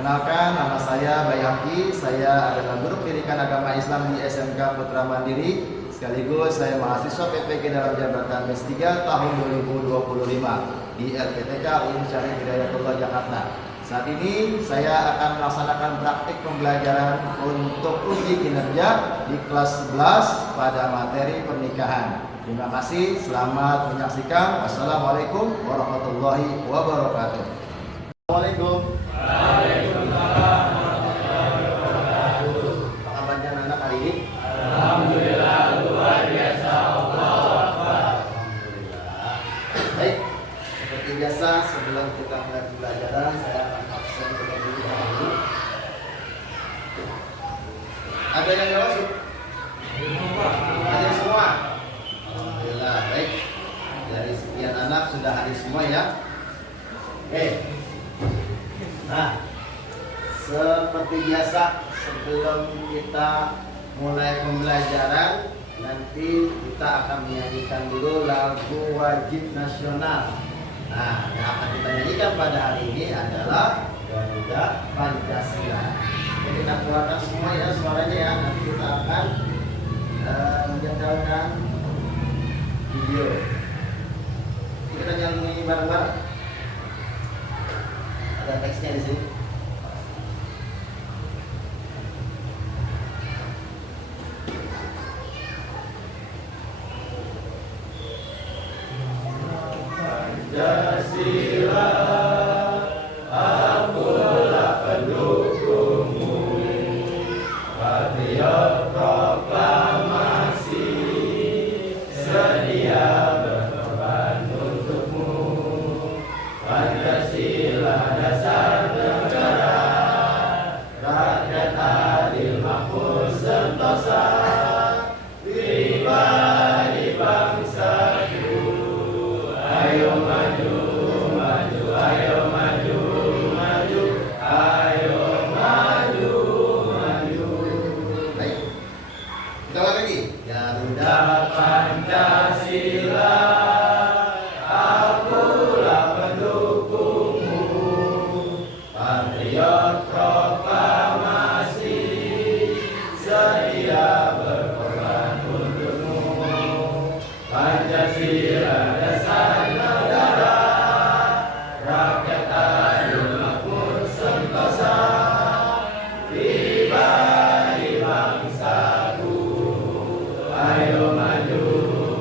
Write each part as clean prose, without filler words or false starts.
Kenalkan, nama saya Bayaki. Saya adalah guru pendidikan agama Islam di SMK Putra Mandiri. Sekaligus saya mahasiswa PPG dalam jabatan S3 tahun 2025 di LPTK UIN Syarif Hidayatullah Jakarta. Saat ini saya akan melaksanakan praktik pembelajaran untuk uji kinerja di kelas 11 pada materi pernikahan. Terima kasih, selamat menyaksikan. Wassalamualaikum warahmatullahi wabarakatuh. Assalamualaikum. Waalaikumsalam warahmatullahi wabarakatuh. Apa kabarnya anak hari ini? Alhamdulillah, luar biasa. Allahu Akbar. Alhamdulillah. Baik, seperti biasa sebelum kita mulai pembelajaran, saya akan absen terlebih dahulu. Ada yang nggak masuk? Ada semua. Alhamdulillah. Baik, dari sekian anak sudah hadir semua ya. Oke. Nah, seperti biasa sebelum kita mulai pembelajaran, nanti kita akan menyanyikan dulu lagu wajib nasional. Nah, yang akan kita nyanyikan pada hari ini adalah Garuda Pancasila. Jadi kita keluarkan semua ya suaranya ya. Nanti kita akan menjadwalkan video. Kita nyanyi bareng-bareng. Ada teksnya di sini. Pancasila, akulah pendukungmu, patriot proklamasi, sedia berkorban untukmu. Pancasila dasar negara, rakyat adil makmur sentosa, pribadi bangsaku. Ayo maju, maju, ayo maju, maju, ayo maju, maju. Baik. Kita ulang lagi. Garuda Pancasila, akulah pendukungmu, patriot proklamasi, sedia berkorban untukmu. Pancasila dasar negara, rakyat adil makmur sentosa, pribadi bangsaku. Ayo maju,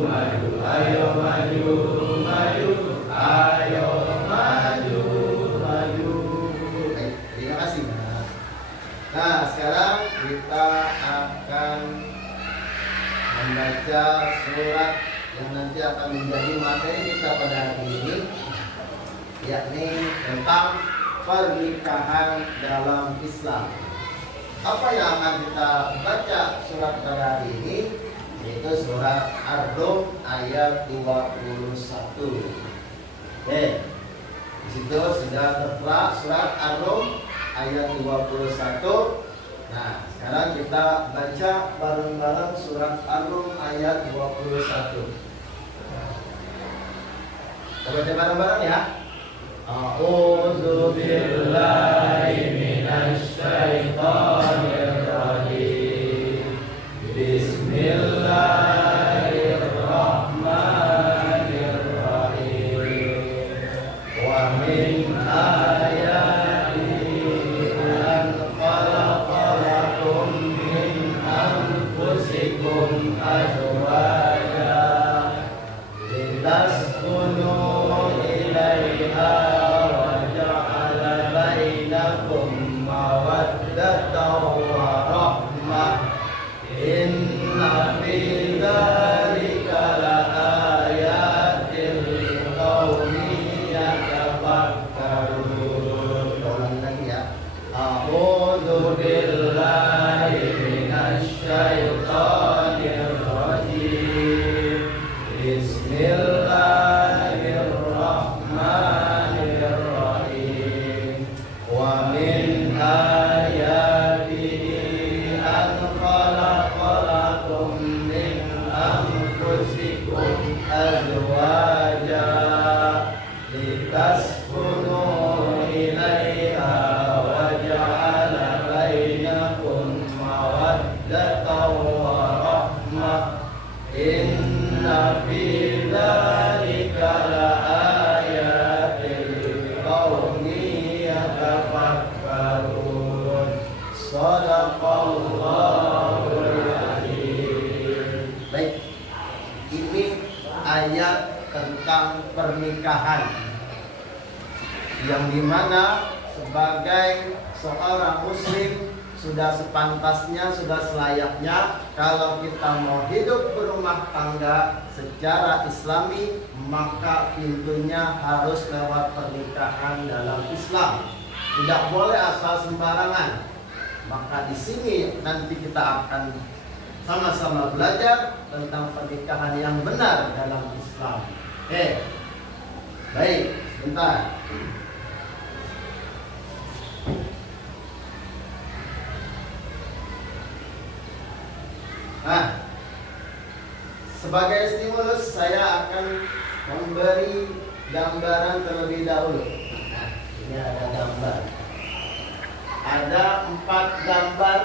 maju, ayo maju, maju, ayo maju, maju. Baik, terima kasih. Nah, sekarang kita akan membaca surat yang nanti akan menjadi materi kita pada hari ini, yakni tentang pernikahan dalam Islam. Apa yang akan kita baca surat pada hari ini? Yaitu surat Ar-Rum ayat 21. Oke. Di situ sudah tertera surat Ar-Rum ayat 21. Nah, sekarang kita baca bareng-bareng surat Ar-Rum ayat 21. Kita baca bareng-bareng ya. A'udzu billahi minasy syaithanir rajim. Bismillahirrahmanirrahim. Wa min ayatihi an khalaqalakum min anfusikum azwajan litaskunu ilaiha wa ja'ala pernikahan, yang dimana sebagai seorang muslim sudah sepantasnya, sudah selayaknya kalau kita mau hidup berumah tangga secara islami, maka pintunya harus lewat pernikahan dalam Islam. Tidak boleh asal sembarangan. Maka di sini nanti kita akan sama-sama belajar tentang pernikahan yang benar dalam Islam. Baik, sebentar. Nah, sebagai stimulus saya akan memberi gambaran terlebih dahulu. Nah, ini ada gambar. Ada 4 gambar.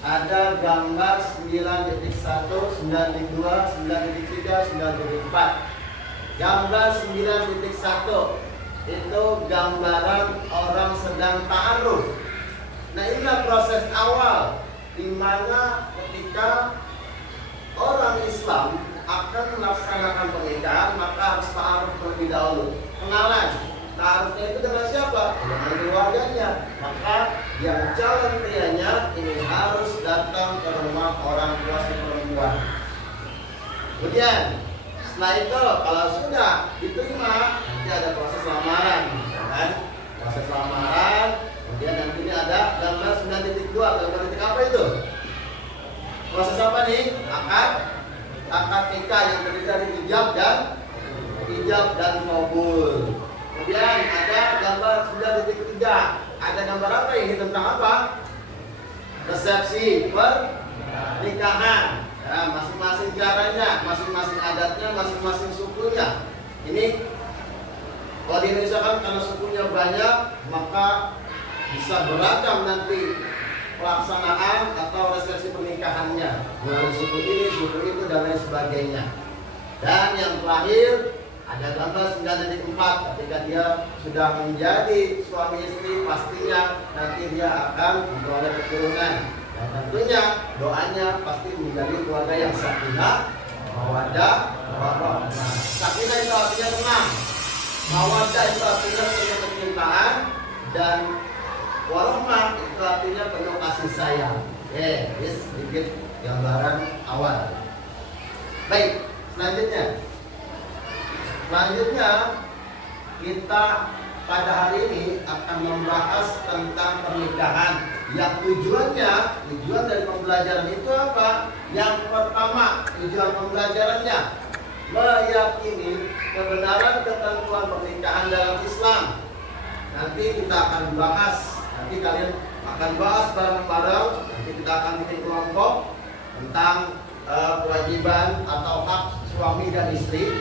Ada gambar 9.1, 9.2, 9.3, 9.4. Gambar 9.1 itu gambaran orang sedang ta'aruf. Nah, inilah proses awal di mana ketika orang Islam akan melaksanakan pernikahan, maka harus ta'aruf terlebih dahulu. Kenalan. Ta'arufnya itu dengan siapa? Dengan keluarganya. Maka yang calon prianya ini harus datang ke rumah orang tua si perempuan. Kemudian setelah itu kalau sudah diterima, nanti ada proses lamaran, kan? Proses lamaran. Kemudian nantinya ada gambar 9.2. Gambar titik apa itu? Proses apa nih? Akad nikah yang terdiri dari ijab dan qabul. Kemudian ada gambar 9.3. Ada gambar apa ini, tentang apa? Resepsi pernikahan. Ya, masing-masing caranya, masing-masing adatnya, masing-masing sukunya. Ini kalau di Indonesia kan karena sukunya banyak, maka bisa beragam nanti pelaksanaan atau resepsi pernikahannya, melalui suku ini, suku itu, dan lain sebagainya. Dan yang terakhir ada gambar 9.4. Ketika dia sudah menjadi suami istri, pastinya nanti dia akan memperoleh keturunan. Dan tentunya doanya pasti menjadi keluarga yang sakinah, mawaddah, warahmah. Sakinah itu artinya tenang, mawaddah itu artinya penuh kecintaan, dan warahmah itu artinya penuh kasih sayang. Ini sedikit gambaran awal. Baik, selanjutnya kita pada hari ini akan membahas tentang pernikahan. Yang tujuan dari pembelajaran itu apa? Yang pertama, tujuan pembelajarannya meyakini kebenaran ketentuan pernikahan dalam Islam. Nanti kita akan bahas, nanti kalian akan bahas bareng-bareng. Nanti kita akan bikin kelompok tentang kewajiban atau hak suami dan istri.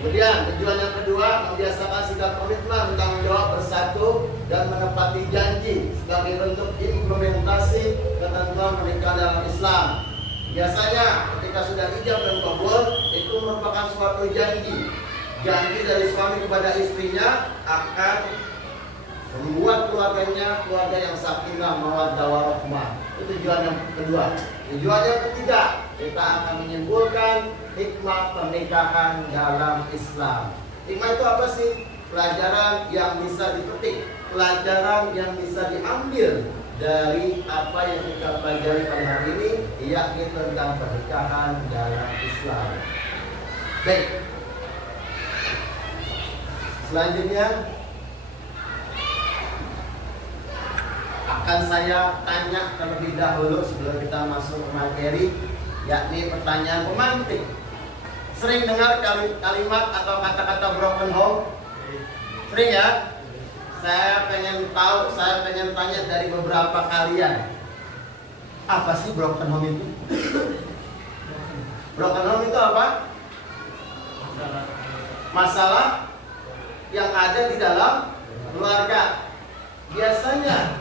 Kemudian tujuan yang kedua, membiasakan sikap komitmen, tanggung jawab bersatu dan menepati janji sebagai bentuk implementasi ketentuan pernikahan dalam Islam. Biasanya ketika sudah ijab dan qabul, itu merupakan suatu janji dari suami kepada istrinya akan membuat keluarganya keluarga yang sakinah, mawaddah, warahmah. Itu tujuan yang kedua. Tujuan yang ketiga, kita akan menyimpulkan hikmah pernikahan dalam Islam. Hikmah itu apa sih? Pelajaran yang bisa dipetik, pelajaran yang bisa diambil dari apa yang kita pelajari pada hari ini, yakni tentang pernikahan dalam Islam. Baik. Selanjutnya akan saya tanya terlebih dahulu sebelum kita masuk ke materi, yakni pertanyaan pemantik. Sering dengar kalimat atau kata-kata broken home? Sering ya? Saya pengen tanya dari beberapa kalian. Apa sih broken home itu? Broken home itu apa? Masalah yang ada di dalam keluarga. Biasanya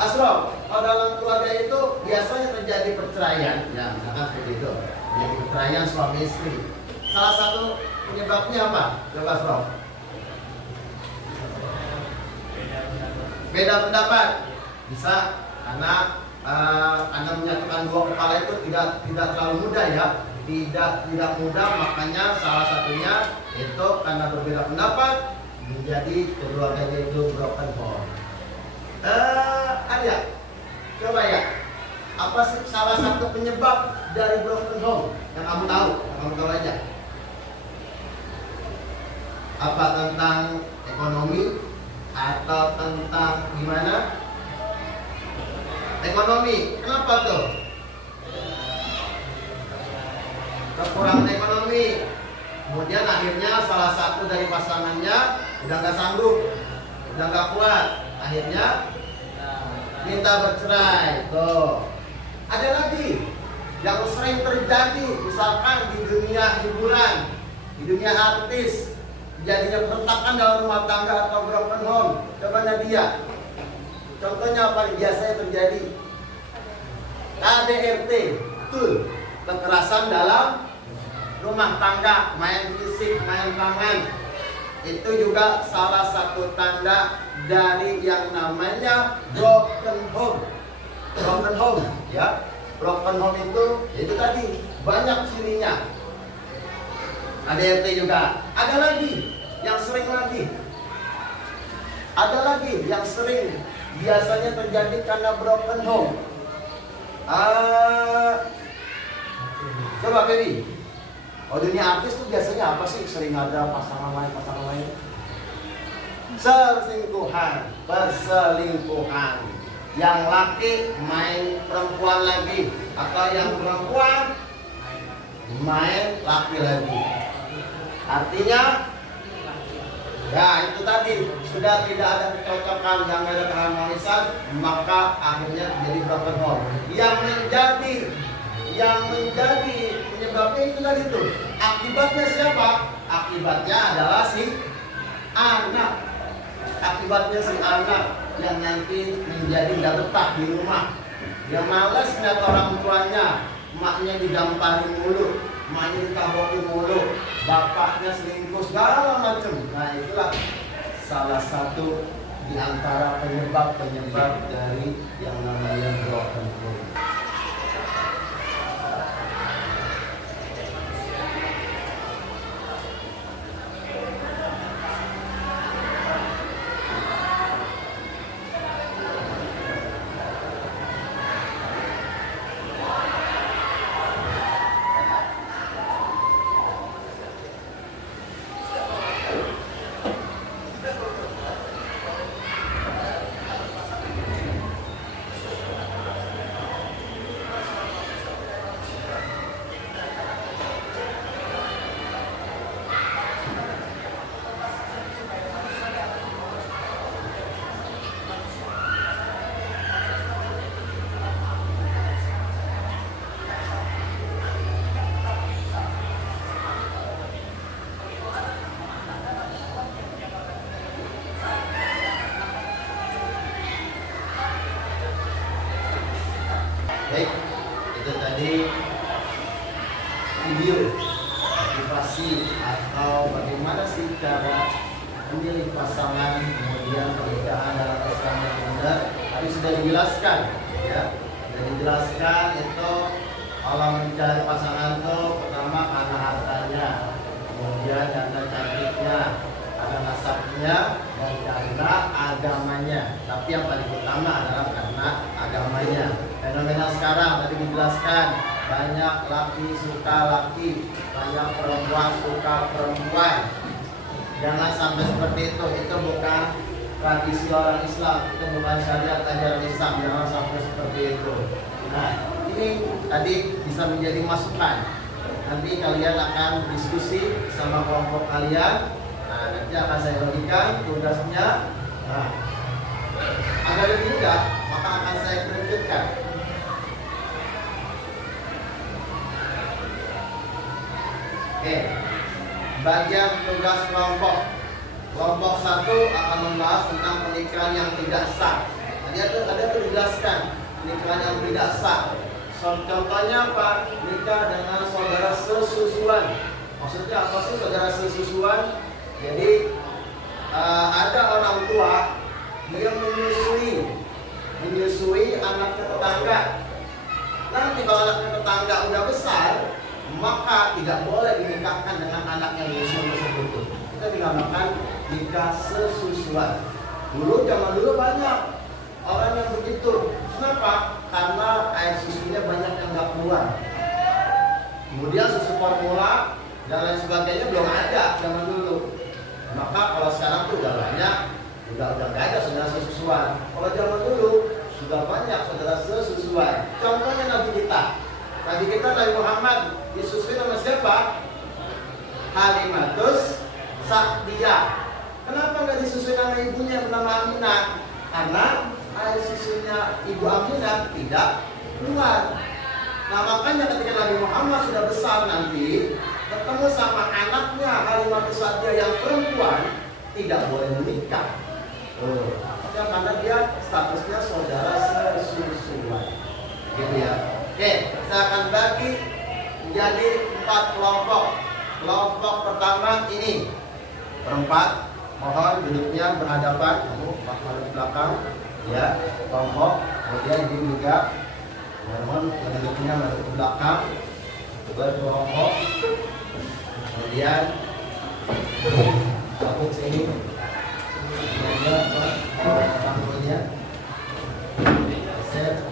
Asrof, kalau dalam keluarga itu biasanya terjadi perceraian, ya misalkan seperti itu, jadi perceraian suami istri. Salah satu penyebabnya apa? Coba Asrof. Beda pendapat, bisa karena Anda menyatukan dua kepala itu tidak terlalu mudah ya. tidak mudah, makanya salah satunya itu karena berbeda pendapat menjadi keluarganya itu broken home. Ayah, coba ya, apa sih salah satu penyebab dari broken home yang kamu tahu? Yang kamu tahu aja. Apa tentang ekonomi atau tentang gimana? Ekonomi, kenapa tuh? Kekurangan ekonomi. Kemudian akhirnya salah satu dari pasangannya udah nggak sanggup, udah nggak kuat, akhirnya minta bercerai. Tuh. Ada lagi yang sering terjadi, misalkan di dunia hiburan, di dunia artis, jadinya pertakan dalam rumah tangga atau broken home. Coba Nadia, contohnya apa yang biasanya terjadi? KDRT, betul, kekerasan dalam rumah tangga, main fisik, main tangan. Itu juga salah satu tanda dari yang namanya broken home. Broken home, ya. Broken home itu tadi banyak cirinya. ADRT juga. Ada lagi yang sering lagi. Ada lagi yang sering biasanya terjadi karena broken home. Coba Feby. Oh, dunia artis tuh biasanya apa sih? Sering ada pasangan lain. Selingkuhan, perselingkuhan. Yang laki main perempuan lagi, atau yang perempuan main laki lagi. Artinya, ya itu tadi sudah tidak ada kecocokan, yang ada keharmonisan, maka akhirnya jadi broken home. Yang menjadi penyebabnya itu tadi tuh. Akibatnya siapa? Akibatnya adalah si anak. Akibatnya si anak yang nanti menjadi nggak betah di rumah. Dia malas ngeliat orang tuanya, emaknya digamparin mulu, emaknya ditabokin mulu, bapaknya selingkuh segala macam. Nah itulah salah satu di antara penyebab dari yang namanya broken home. Baik, itu tadi video motivasi atau bagaimana sih cara memilih pasangan, kemudian pernikahan dalam Islam yang benar. Tadi sudah dijelaskan, ya, sudah dijelaskan itu kalau mencari pasangan itu pertama karena hartanya, kemudian karena cantiknya, karena nasabnya, dan karena agamanya. Tapi yang paling utama adalah karena agamanya. Fenomena sekarang tadi dijelaskan, banyak laki suka laki, banyak perempuan suka perempuan. Jangan sampai seperti itu bukan tradisi orang Islam, itu bukan syariat ajaran Islam. Jangan sampai seperti itu. Nah, ini tadi bisa menjadi masukan. Nanti kalian akan diskusi sama kelompok kalian. Nah, nanti akan saya bagikan tugasnya. Nah, agar lebih mudah, maka akan saya kerucutkan. Oke, bagian tugas kelompok. Kelompok 1 akan membahas tentang pernikahan yang tidak sah. Tadi ada dijelaskan pernikahan yang tidak sah. Contohnya apa? Nikah dengan saudara sesusuan. Maksudnya apa sih saudara sesusuan? Jadi ada orang tua yang menyusui anak tetangga. Nanti kalau anak tetangga udah besar, maka tidak boleh dinikahkan dengan anak yang usia tersebut. Kita dinamakan nikah sesusuan. Dulu zaman dulu banyak orang yang begitu. Kenapa? Karena air susunya banyak yang nggak keluar. Kemudian susu formula dan lain sebagainya belum ada zaman dulu. Maka kalau sekarang tuh udah banyak, udah nggak ada saudara sesusuan. Kalau zaman dulu sudah banyak saudara sesusuan. Contohnya Nabi kita Nabi Muhammad disusui nama siapa? Halimatus Sa'diyah. Kenapa nggak disusui nama ibunya bernama Aminah? Karena air susunya ibu Aminah tidak keluar. Nah makanya ketika Nabi Muhammad sudah besar nanti ketemu sama anaknya Halimatus Sa'diyah yang perempuan, tidak boleh menikah. Ya, karena dia statusnya saudara sesusuan. Gitu ya. Oke, saya akan bagi menjadi 4 kelompok. Kelompok pertama ini berempat. Mohon duduknya berhadapan, di belakang, ya. Kelompok. Kemudian ini juga, mohon duduknya di belakang, berkelompok. Kemudian aku sini, kemudian set.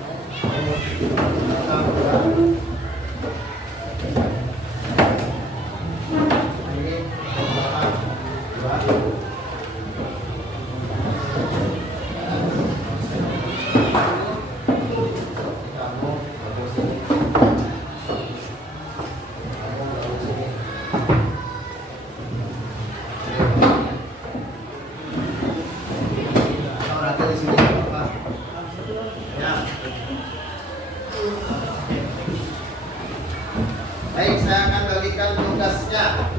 Baik, saya akan bagikan tugasnya.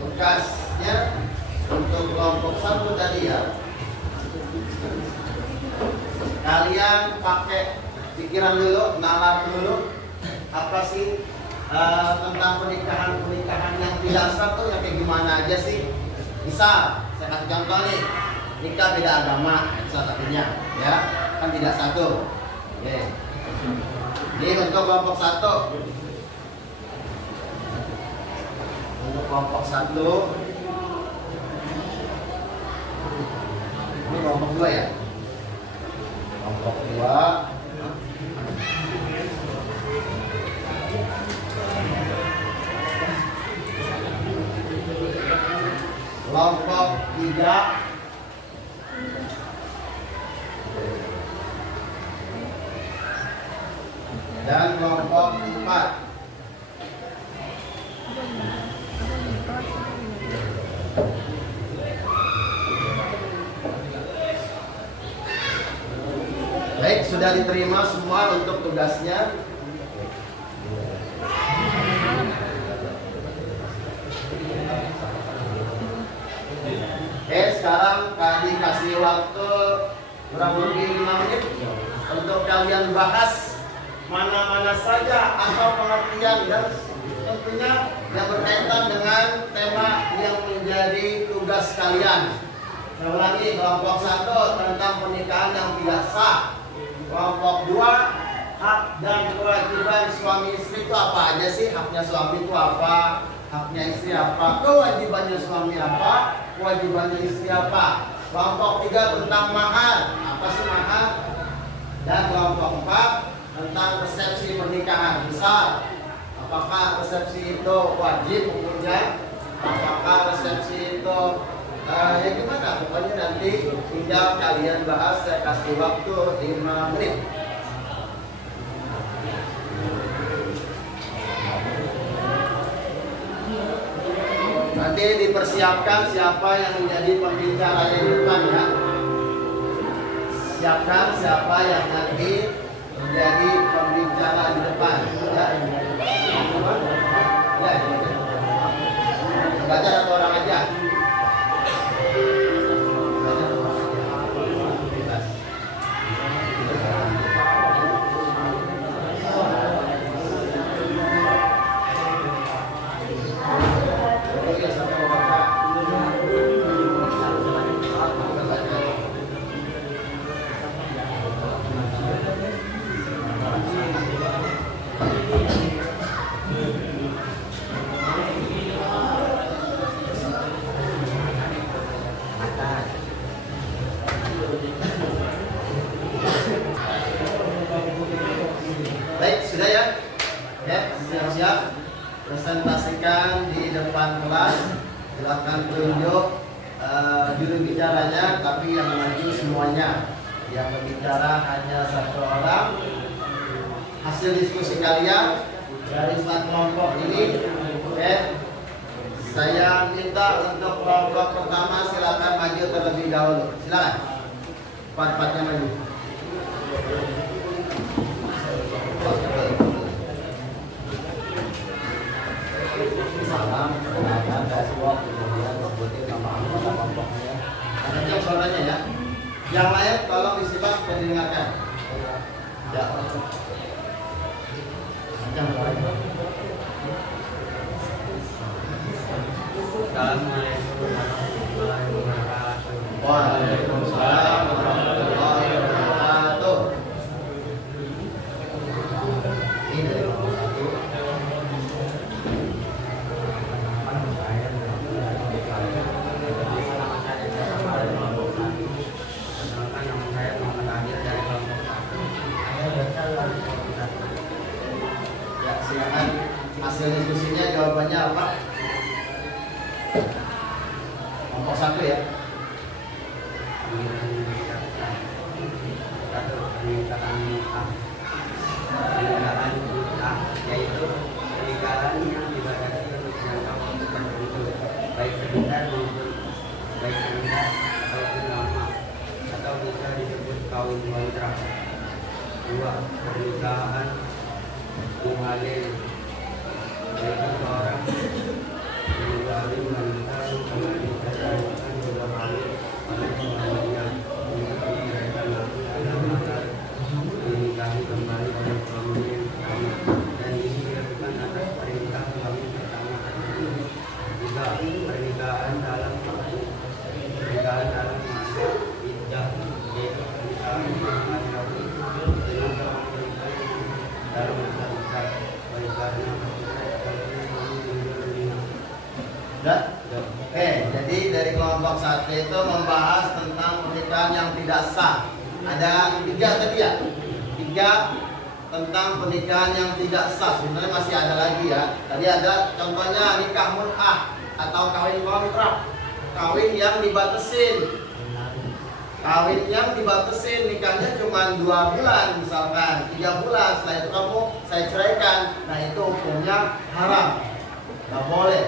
Tugasnya untuk kelompok 1 tadi ya. Kalian pakai pikiran dulu, nalar dulu. Apa sih tentang pernikahan yang tidak sah tuh yang kayak gimana aja sih? Misal, saya kasih contoh nih, nikah beda agama, salah satunya, ya, kan tidak satu. Oke. Ini untuk kelompok 1. Untuk kelompok 1, ini kelompok 2 ya. Kelompok 2. Kelompok 3. Dan kelompok 4. Baik, sudah diterima semua untuk tugasnya. Oke, sekarang kami kasih waktu kurang lebih 5 menit untuk kalian bahas mana-mana saja atau pengertian dan tentunya yang berkaitan dengan tema yang menjadi tugas kalian. Saya ulangi, kelompok 1 tentang pernikahan yang tidak sah. Kelompok 2, hak dan kewajiban suami istri itu apa aja sih? Haknya suami itu apa? Haknya istri apa? Kewajibannya suami apa? Kewajibannya istri apa? Kelompok 3 tentang mahar. Apa sih mahar? Dan kelompok 4 tentang resepsi pernikahan. Misal, apakah resepsi itu wajib hukumnya? Apakah resepsi itu ya gimana? Pokoknya nanti tinggal kalian bahas. Saya kasih waktu 5 menit. Nanti dipersiapkan siapa yang menjadi pembicara di depan ya. Siapkan siapa yang nanti menjadi pembicara di depan ya. Baca satu orang aja. maju semuanya. Yang berbicara hanya satu orang. Hasil diskusi kalian dari kelompok ini, saya minta untuk kelompok pertama silakan maju terlebih dahulu. Silakan. Empat-empatnya maju. Salam, kenalkan dashboard, kemudian sebutin nama anggota kelompoknya. Kencang suaranya ya. Yang lain tolong disimak dan didengarkan. Ya. Kencang suaranya. Waalaikumsalam warahmatullahi wabarakatuh. Ini dari kelompok satu. Ya, silakan hasil diskusinya jawabannya apa? Kelompok satu ya. Yaitu pernikahan yang dibatasi untuk jangka waktu tertentu, baik sebentar maupun baik sebentar ataupun lama, atau bisa disebut kawin kontrak. 2. Pernikahan muhalil, yaitu seorang mengawin wanita dengan dikatakan sudah hamil oleh suaminya untuk mereka dalam masa dinikahi kembali oleh suaminya yang pertama, dan ini dilakukan atas perintah suami pertama tersebut. 3. Pernikahan dalam masa iddah, yaitu pernikahan yang laki-laki dengan seorang perempuan dalam masa iddah, baik karena Jadi dari kelompok satu itu membahas tentang pernikahan yang tidak sah. Ada 3 tadi ya? 3 tentang pernikahan yang tidak sah. Sebenarnya masih ada lagi ya. Tadi ada contohnya nikah mut'ah atau kawin kontrak. Kawin yang dibatesin. Kawin yang dibatesin, nikahnya cuma 2 bulan misalkan, 3 bulan. Setelah itu kamu saya ceraikan. Nah itu hukumnya haram. Nggak boleh.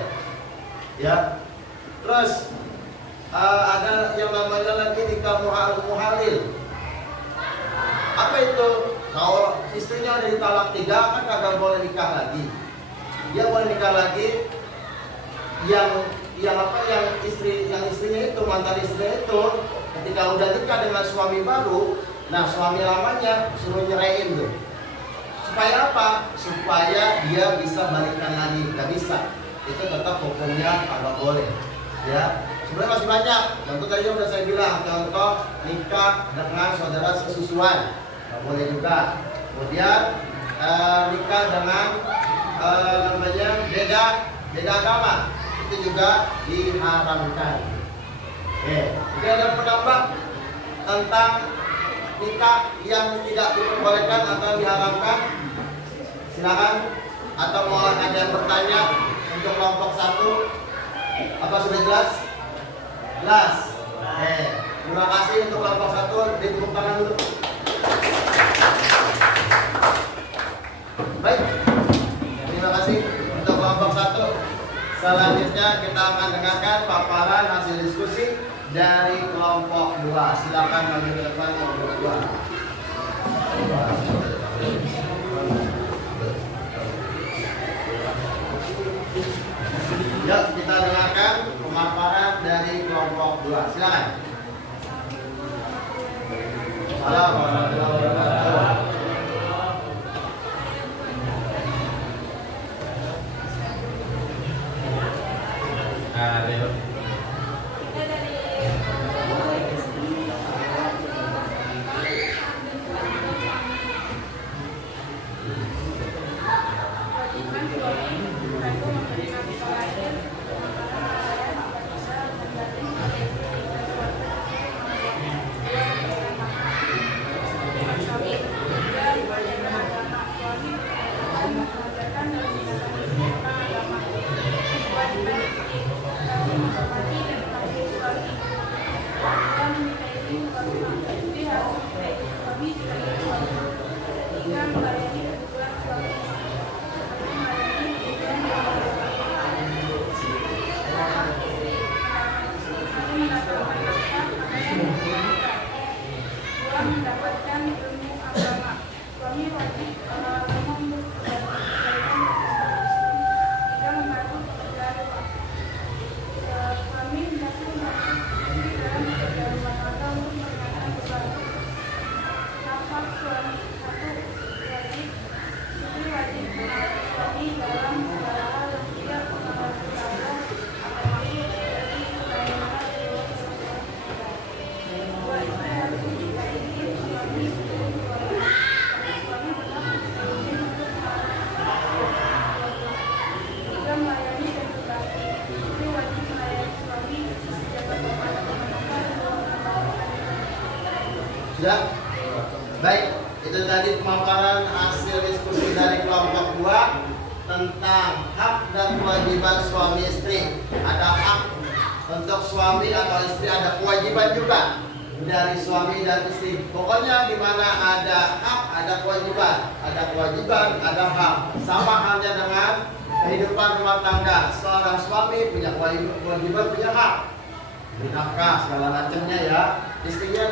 Ya. Terus ada yang namanya lagi nikah muhalil. Apa itu? Kalau istrinya udah ditalak 3 kan kagak boleh nikah lagi. Dia boleh nikah lagi yang istrinya itu, mantan istrinya itu ketika udah nikah dengan suami baru, nah suami lamanya suruh nyeraiin tuh. Supaya apa? Supaya dia bisa balikan lagi. Nggak bisa. Itu tetap hukumnya kagak boleh. Ya, sebenarnya masih banyak. Contoh tadi udah saya bilang, contoh nikah dengan saudara sesusuan, nggak boleh juga. Kemudian nikah dengan beda agama, itu juga diharamkan. Oke, ada pendapat tentang nikah yang tidak diperbolehkan atau diharamkan? Silakan. Atau mau ada yang bertanya untuk kelompok 1? Apa sudah jelas? Jelas. Terima kasih untuk kelompok 1. Ditepuk tangan dulu. Baik. Terima kasih untuk kelompok 1. Selanjutnya kita akan dengarkan paparan hasil diskusi dari kelompok 2. Silakan maju ke depan kelompok 2. Yuk kita dengarkan pemaparan dari kelompok 2. Silakan. Assalamualaikum warahmatullahi wabarakatuh. dalam mendapatkan ilmu agama. Suami wajib membuktikan tidak membantu pekerjaan rumah. Suami hendaknya membantu istri dalam pekerjaan rumah tangga untuk meringankan beban. Nafkah suami satu wajib, istri wajib menaati suami dalam segala hal yang tidak mengganggu Allah, termasuk dari sebagaimana beliau berkata. Dua, istri harus menikahi suami sebelum keluarga. Suami berhak izin untuk juga melayani dan berbakti. Istri wajib melayani suami, menjaga kepada teman-teman dan membawakan. Sudah? Baik, itu tadi pemaparan hasil diskusi dari kelompok 2 tentang hak dan kewajiban suami istri. Ada hak untuk suami atau istri, ada kewajiban juga dari suami dan istri. Pokoknya di mana ada hak, ada kewajiban, ada hak. Sama halnya dengan kehidupan rumah tangga. Seorang suami punya kewajiban, punya hak, beri nafkah segala macamnya ya. Istrinya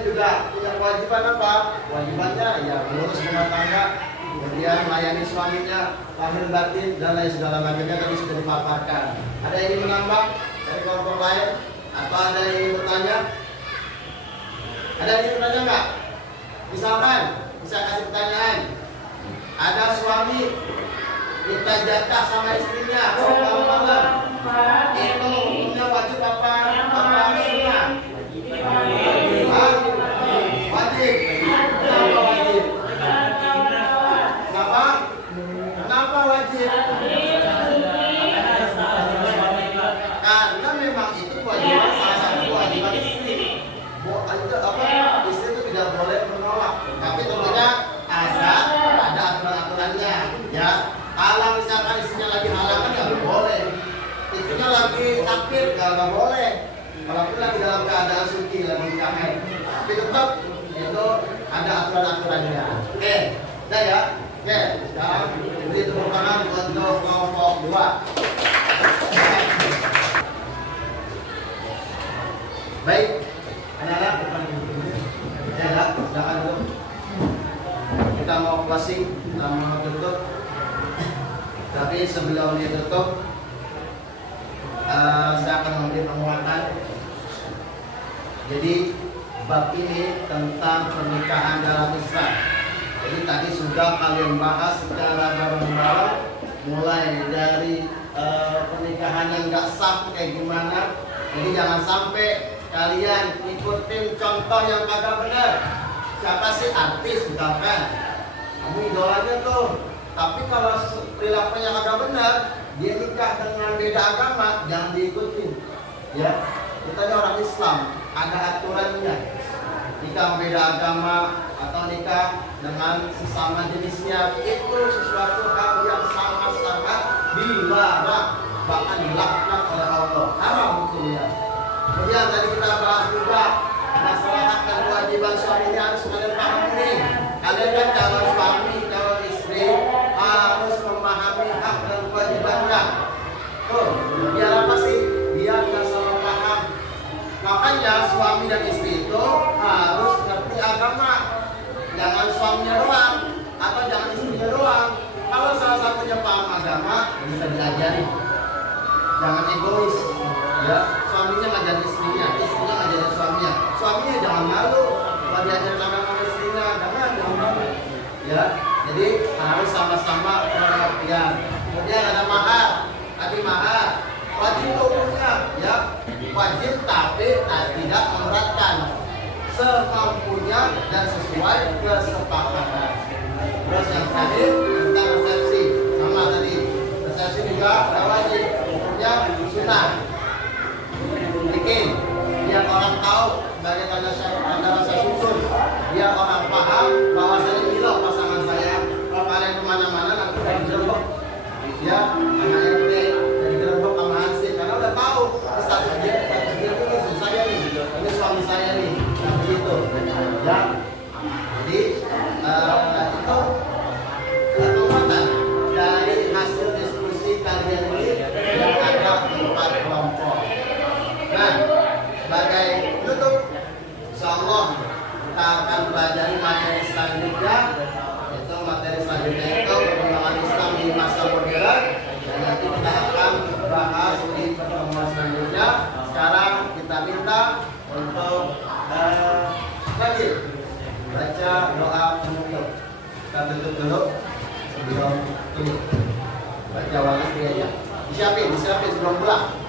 juga punya kewajiban apa? Kewajibannya ya mengurus rumah tangga, kemudian melayani suaminya, lahir batin dan lain segala macamnya tadi sudah dipaparkan. Ada yang ingin menambah dari kelompok lain atau ada yang ingin bertanya? Ada yang ingin bertanya nggak? Misalkan, bisa kasih pertanyaan. Ada suami minta jatah sama istrinya semalam malam. Itu hukumnya wajib apa sunnah? Wajib. Kenapa wajib? Kenapa wajib? Karena memang itu kewajiban, salah satu kewajiban istri. Istri itu tidak boleh menolak, tapi tentunya ada aturan-aturannya ya. Kalau misalkan istrinya lagi halangan ya boleh, istrinya lagi sakit nggak boleh, walaupun lagi dalam keadaan suci, lagi haid, tapi tetap itu ada aturan-aturannya. Oke, udah ya. Oke, sekarang beri tepuk tangan untuk kelompok 2. Baik, anak-anak, ya, silakan dulu. Kita mau closing, kita mau tutup. Tapi sebelum ditutup, saya akan memberi penguatan. Jadi bab ini tentang pernikahan dalam Islam. Jadi tadi sudah kalian bahas secara bareng-bareng, mulai dari pernikahan yang nggak sah kayak gimana. Jadi jangan sampai kalian ikutin contoh yang kagak benar. Siapa sih artis misalkan, kamu idolanya tuh, tapi kalau perilakunya kagak benar, dia nikah dengan beda agama, jangan diikutin. Ya, kita ini orang Islam, ada aturannya. Nikah beda agama atau nikah dengan sesama jenisnya itu sesuatu hal yang sangat-sangat dilarang, bahkan dilaknat oleh Allah, haram hukumnya. Kemudian tadi kita bahas juga masalah hak dan kewajiban suami ini harus kalian paham ini. Kalian kan calon suami, calon istri harus memahami hak dan kewajibannya. Tuh, biar apa sih? Biar nggak salah paham. Makanya suami dan istri itu harus ngerti agama. Jangan suaminya doang atau jangan istrinya doang. Kalau salah satunya paham agama, bisa diajari. Jangan egois, ya. Suaminya ngajarin istrinya, istrinya ngajarin suaminya. Suaminya jangan malu kalau diajarin agama istrinya, jangan malu. Ya, jadi harus sama-sama pengertian. Kemudian ada mahar, tadi mahar wajib hukumnya, ya wajib tapi tidak memberatkan, semampunya dan sesuai kesepakatan. Terus yang terakhir tentang resepsi, sama tadi resepsi juga wajib, hukumnya sunnah. Bikin biar orang tahu sebagai tanda rasa syukur, biar orang paham bahwa saya ini loh pasangan saya. Kalau kalian kemana-mana nanti udah digerebek, ya anak RT dari digerebek sama Hansip karena udah tahu status dia ini istri saya nih, ini suami saya nih, nah begitu, ya. Jadi itu penguatan dari hasil diskusi kalian ini yang ada 4 kelompok. Nah, sebagai penutup, kita akan pelajari materi selanjutnya. Itu materi selanjutnya itu perkembangan Islam di masa modern, dan nanti kita akan bahas di pertemuan selanjutnya. Sekarang kita minta untuk Fadil baca doa penutup. Kita tutup dulu sebelum tutup. Baca wali aja. Disiapin sebelum pulang.